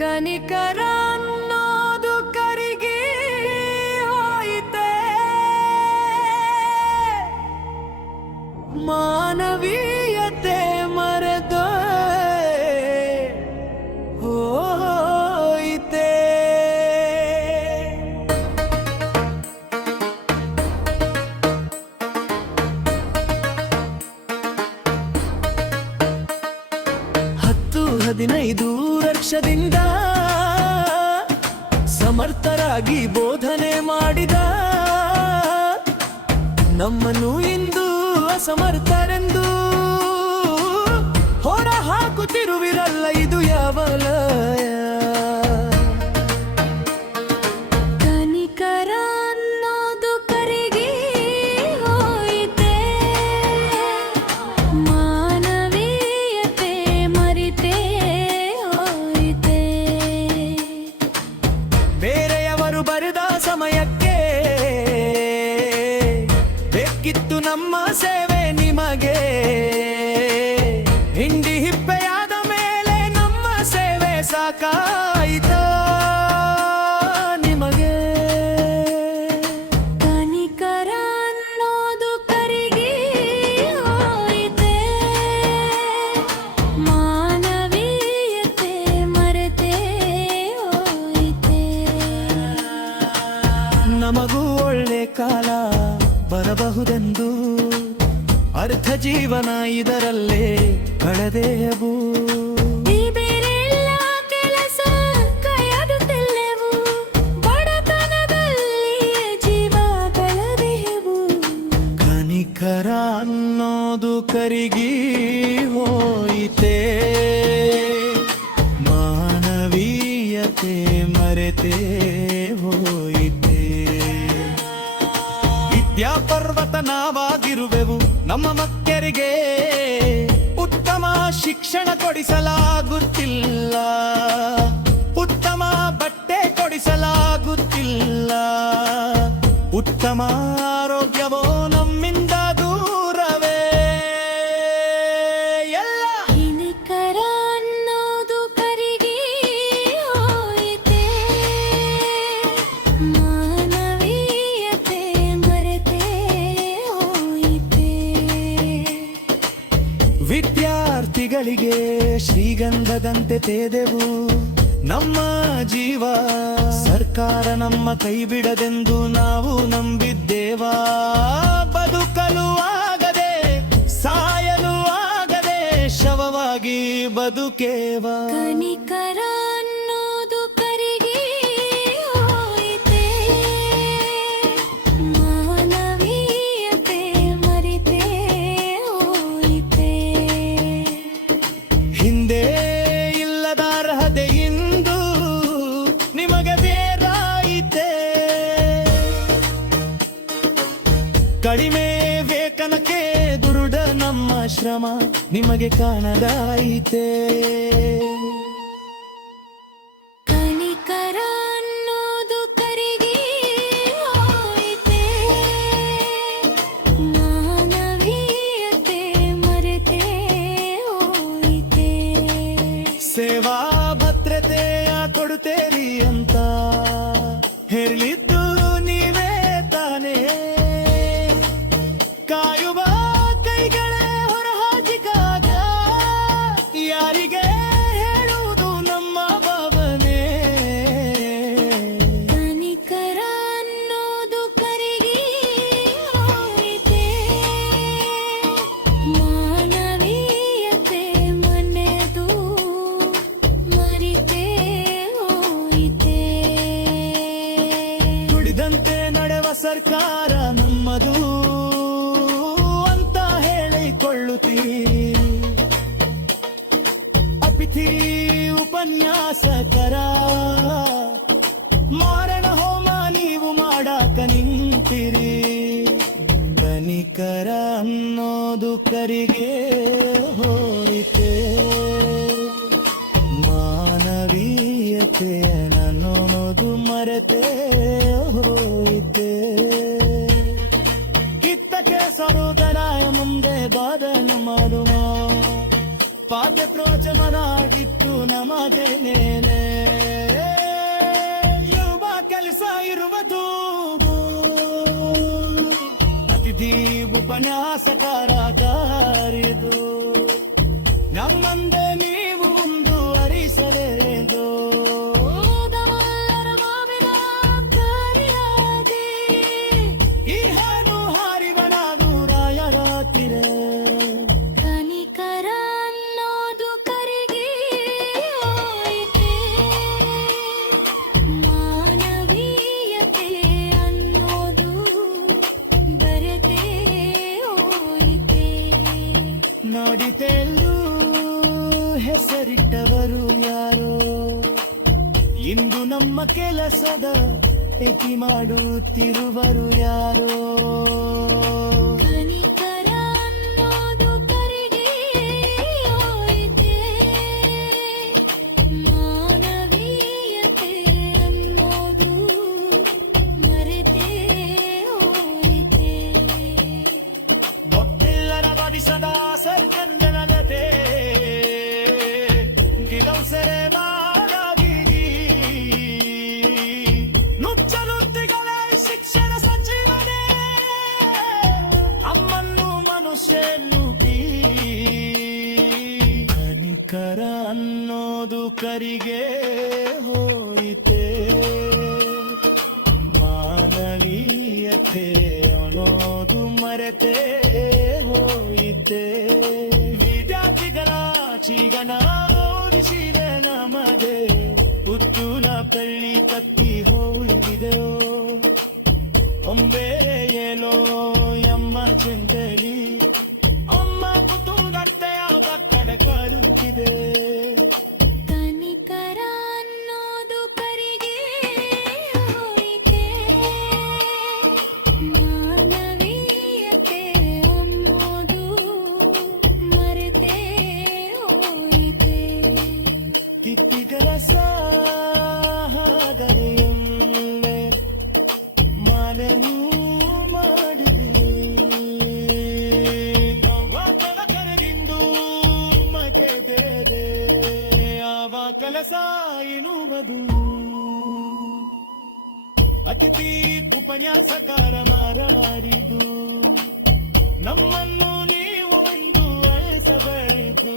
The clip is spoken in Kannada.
ಕನಿಕರ ಅನ್ನೋದು ಕರಿಗಿ ಹೋಯಿತೆ, ಮಾನವೀಯತೆ ಮರೆತು ಹೋಯಿತೆ. ಹತ್ತು 15 ವರ್ಷದಿಂದ ಸಮರ್ಥರಾಗಿ ಬೋಧನೆ ಮಾಡಿದ ನಮ್ಮನ್ನು ಇಂದು ಅಸಮರ್ಥರೆಂದು ಹೊರ ಹಾಕುತ್ತಿರುವಿರಲ್ಲ, ಇದು ಯಾವ ಲಯ? ಕನಿಕರ ಅನ್ನೋದು ಕರಿಗಿ ಹೋಯಿತೆ, ಮಾನವೀಯತೆ ಮರಿತೇ ಹೋಯಿತೆ. ಬೇರೆಯವರು ಬರೆದ ಸಮಯಕ್ಕೆ ಬೇಕಿತ್ತು ನಮ್ಮ ಸೇವೆ ನಿಮಗೆ, ಹಿಂಡಿ ಹಿಪ್ಪೆಯಾದ ಮೇಲೆ ನಮ್ಮ ಸೇವೆ ಸಾಕಾಯಿತ ನಿಮಗೆ? ಕನಿಕರ ಅನ್ನೋದು ಕರಿಗಿ ಹೋಯಿತೆ, ಮಾನವೀಯತೆ ಮರೆತೇ ಹೋಯಿತೆ. ನಮಗೂ ಒಳ್ಳೆ ಕಾಲ ಬರಬಹುದೆಂದು ಅರ್ಧ ಜೀವನ ಇದರಲ್ಲೇ ಕಳೆದೆವು. ಈ ಬೇರೆಲ್ಲ ಕೆಲಸ ಕೈಯಾಡುತ್ತಿಲ್ಲೆವು, ಬಡತನದಲ್ಲಿ ಜೀವ ಕಳೆದೆವು. ಕನಿಕರ ಅನ್ನೋದು ಕರಿಗಿ ಹೋಯಿತೆ, ಮಾನವೀಯತೆ ಮರೆತೇ ಹೋಯಿತೆ. ವಿದ್ಯಾಪರ್ವತ ನಾವಾಗಿರುವೆವು, ನಮ್ಮ ಮಕ್ಕಳಿಗೆ ಉತ್ತಮ ಶಿಕ್ಷಣ ಕೊಡಿಸಲಾಗುತ್ತಿಲ್ಲ, ಉತ್ತಮ ಬಟ್ಟೆ ಕೊಡಿಸಲಾಗುತ್ತಿಲ್ಲ, ಉತ್ತಮ ಆರೋಗ್ಯವೋ ನಮ್ಮಿಂದ ದೂರವೇ ಎಲ್ಲ. ಕನಿಕರ ಅನ್ನೋದು ಕರಿಗಿ ಹೋಯಿತೆ, ಮಾನವೀಯತೆ ಮರೆತೇ ಹೋಯಿತೆ. ವಿದ್ಯಾರ್ಥಿಗಳಿಗೆ ಶ್ರೀಗಂಧದಂತೆ ತೇದೆವು ನಮ್ಮ ಜೀವ, ಸರ್ಕಾರ ನಮ್ಮ ಕೈ ಬಿಡದೆಂದು ನಾವು ನಂಬಿದ್ದೇವಾ. ಬದುಕಲು ಆಗದೆ ಸಾಯಲು ಆಗದೆ ಶವವಾಗಿ ಬದುಕೇವ. ಕನಿಕರ ಅನ್ನೋದು ಕರಿಗಿ ಹೋಯಿತೆ, ಮಾನವೀಯತೆ ಮರೆತೇ ಹೋಯಿತೆ. ಹಿಂದೆ ಇಲ್ಲದ ಅರ್ಹತೆ ಇಂದು ನಿಮಗೆ ಬೇರಾಯಿತೆ, ಕಡಿಮೆ ವೇತನಕ್ಕೆ ದುರುಡ ನಮ್ಮ ಶ್ರಮ ನಿಮಗೆ ಕಾಣದಾಯಿತೆ. ಕನಿಕರ ಅನ್ನೋದು ಕರಿಗಿ ಹೋಯಿತೆ, ಮಾನವೀಯತೆ ಮರೆತೇ ಹೋಯಿತೆ. ಸೇವಾ ಭದ್ರತೆಯ ಕೊಡುತ್ತೇರಿ ಅಂತ ಹೇಳಿದ್ದು ನೀವೇ ತಾನೇ, ಕಾಯುವ ಕೈಗಳೇ ಹೊರಹಾಜಿಗಾಗ ಯಾರಿಗೆ ಹೇಳುವುದು ನಮ್ಮ ಭಾವನೆ? ಕನಿಕರ ಅನ್ನೋದು ಕರಿಗಿ ಹೋಯಿತೆ, ಮಾನವೀಯತೆ ಮನೆದು ಮರಿತೇ ಹೋಯಿತೆ. ನುಡಿದಂತೆ ನಡೆವ ಸರ್ಕಾರ ನಮ್ಮದು ಅಂತ ಹೇಳಿಕೊಳ್ಳುತ್ತೀರಿ, ಅತಿಥಿ ಉಪನ್ಯಾಸಕರ ಮಾರಣ ಹೋಮ ನೀವು ಮಾಡಾಕ ನಿಂತಿರಿ. ಕನಿಕರ ಅನ್ನೋದು ಕರಿಗೆ ಹೋಯಿತೆ, ಮಾನವೀಯತೆ ಅನ್ನೋದು ಮರೆತೇ ಹೋಯಿತೆ. ಕಿತ್ತಕ್ಕೆ ಸರುದರಾಯ ಮುಂದೆ ಬಾದನು ಮಾಡುವ ಪಾದ್ಯ ಪ್ರೋಚಮನಾಗಿತ್ತು ನಮಗೆ ನೇನೆ. ಕೆಲಸ ಇರುವುದು ಅತಿಥಿ ಉಪನ್ಯಾಸಕಾರಗಾರಿದು ನಮ್ಮಂದೆ ನೀವು ಮುಂದುವರಿಸಲೇದು ಓದವಲ್ಲರ ಮಾವಿನ ಕಾರಿಯಾದೆ ಈ ಹಾನು ಹಾರಿವನಾದು ರಾಯರಾತಿರ ಕನಿಕರ ಅನ್ನೋದು ಕರಿಗೆ ಹೋಯಿತೆ ಮಾನವೀಯತೆ ಅನ್ನೋದು ಬರತೆ ಹೋಯಿತೆ ನೋಡಿತೆಲ್ಲೂ ಹೆಸರಿಟ್ಟವರು ಯಾರೋ ಇಂದು ನಮ್ಮ ಕೆಲಸದ ಟೆಕಿ ಮಾಡುತ್ತಿರುವರು ಯಾರೋ ಕನಿಕರ ಅನ್ನೋದು ಕರಿಗೆ ಹೋಯಿತೆ ಮಾನವೀಯತೆ ಅನ್ನೋದು ಮರೆತೇ ಹೋಯಿತೆ ಗೊತ್ತಿಲ್ಲರ ವಡಿಸದ ಸರ್ಕಂದನತೆ ಗಿಲೌಸರೆ ಮಾಡಾಗಿರಿ ನುಚ್ಚಲುತ್ತಿಗಳ ಶಿಕ್ಷಣ ಸಂಜೀವನೆ ಅಮ್ಮನ್ನು ಮನುಷ್ಯನುಗಿ ಕನಿಕರ ಅನ್ನೋದು ಕರಿಗೆ ಹೋಯಿತೆ ಮಾನವೀಯತೆ ಅನ್ನೋದು ಮರೆತೇ ಹೋಯಿತೆ ವಿದ್ಯಾರ್ಥಿಗಳ ಚೀಗನ ಓದಿಸಿದ ನಮದೆ ಹುಟ್ಟುನ ಪಳ್ಳಿ ಕತ್ತಿ ಹೋಗಿದೆಯೋ ಒಮ್ಮೆ ಏನೋ ಎಮ್ಮ ಚಿಂತಲಿ ಅಮ್ಮ ಕುಟುಂಬತ್ತೆಯಾದ ಕಡೆ ಕರುತ್ತಿದೆ ಕನಿಕರ ಅನ್ನೋದು ಕರಿಗೆ ಹೋಯಿತೆ ಮಾನವೀಯತೆ ಅನ್ನೋದು ಮರೆತೇ ಹೋಯಿತೆ ತಿತ್ತಿಗರ ಸಾಗರೆಯಲ್ಲೇ ಮಾನವು ಮಾಡಿದೆ ಯಾವಾಗ ಕರೆದಿಂದು ಮಗೆದೆ ಯಾವ ಕೆಲಸ ಎನ್ನುವುದು ಅತಿಥಿ ಉಪನ್ಯಾಸಕಾರ ಮಾರನಾಡಿದು ನಮ್ಮನ್ನು ನೀವು ಒಂದು ಅಳಿಸಬಾರದು